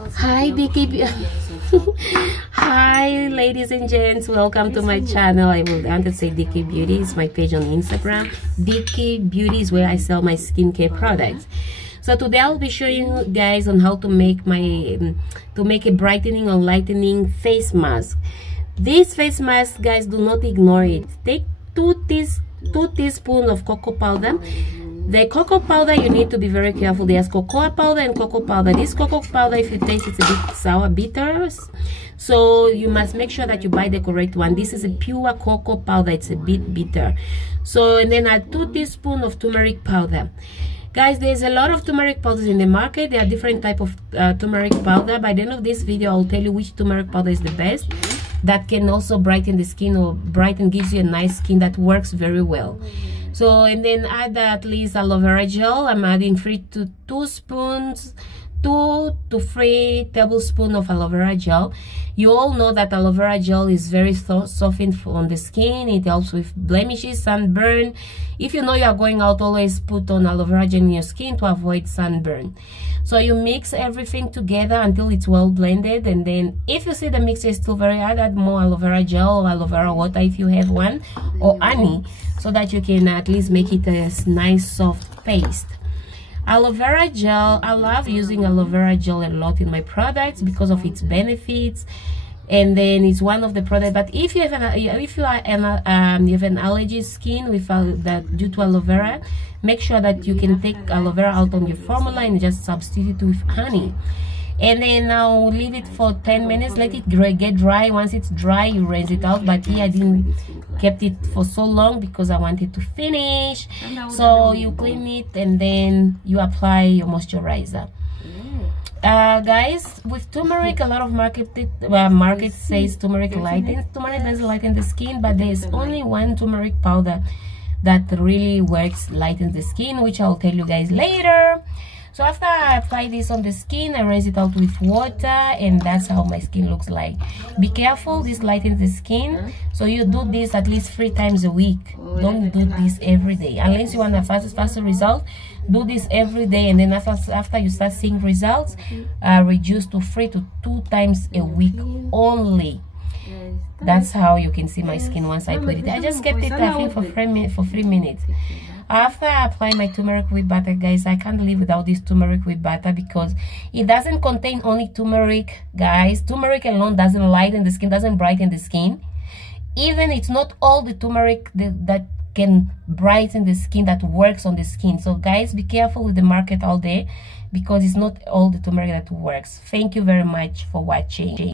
Hi Dicky. Hi ladies and gents, welcome to my channel. I will want to say Dicky Beauty is my page on Instagram. Dicky Beauty is where I sell my skincare products. So today I'll be showing you guys on how to make a brightening or lightening face mask. This face mask, guys, do not ignore it. Take two teaspoons of cocoa powder. The cocoa powder, you need to be very careful. There's cocoa powder and cocoa powder. This cocoa powder, if you taste, it's a bit sour, bitter. So you must make sure that you buy the correct one. This is a pure cocoa powder. It's a bit bitter. So, and then add 2 teaspoons of turmeric powder. Guys, there's a lot of turmeric powders in the market. There are different types of turmeric powder. By the end of this video, I'll tell you which turmeric powder is the best. That can also brighten the skin, or brighten, gives you a nice skin that works very well. So, and then add at least aloe vera gel. I'm adding 2 to 3 tablespoons of aloe vera gel. You all know that aloe vera gel is very softened on the skin. It helps with blemishes, sunburn. If you know you are going out, always put on aloe vera gel in your skin to avoid sunburn. So you mix everything together until it's well blended, and then if you see the mixture is still very hard, add more aloe vera gel or aloe vera water if you have one, or honey, so that you can at least make it a nice soft paste. Aloe vera gel, I love using aloe vera gel a lot in my products because of its benefits, and then it's one of the products. But if you have an allergy skin with that due to aloe vera, make sure that you can take aloe vera out on your formula and just substitute it with honey. And then now leave it for 10 minutes, let it get dry. Once it's dry, you rinse it out. But here I didn't kept it for so long because I wanted to finish. So you clean it and then you apply your moisturizer. Guys, with turmeric, a lot of market says turmeric lightens. Turmeric doesn't lighten the skin, but there is only one turmeric powder that really works, lightens the skin, which I'll tell you guys later. So after I apply this on the skin, I rinse it out with water, and that's how my skin looks like. Be careful, this lightens the skin, so you do this at least 3 times a week. Don't do this every day unless you want a faster result. Do this every day, and then after you start seeing results, reduce to 3 to 2 times a week only. That's how you can see my skin once I put it. I just kept it, I think, for 3 minutes. After I apply my turmeric with butter, guys, I can't live without this turmeric with butter because it doesn't contain only turmeric, guys. Turmeric alone doesn't lighten the skin, doesn't brighten the skin. Even it's not all the turmeric that can brighten the skin, that works on the skin. So guys, be careful with the market all day because it's not all the turmeric that works. Thank you very much for watching.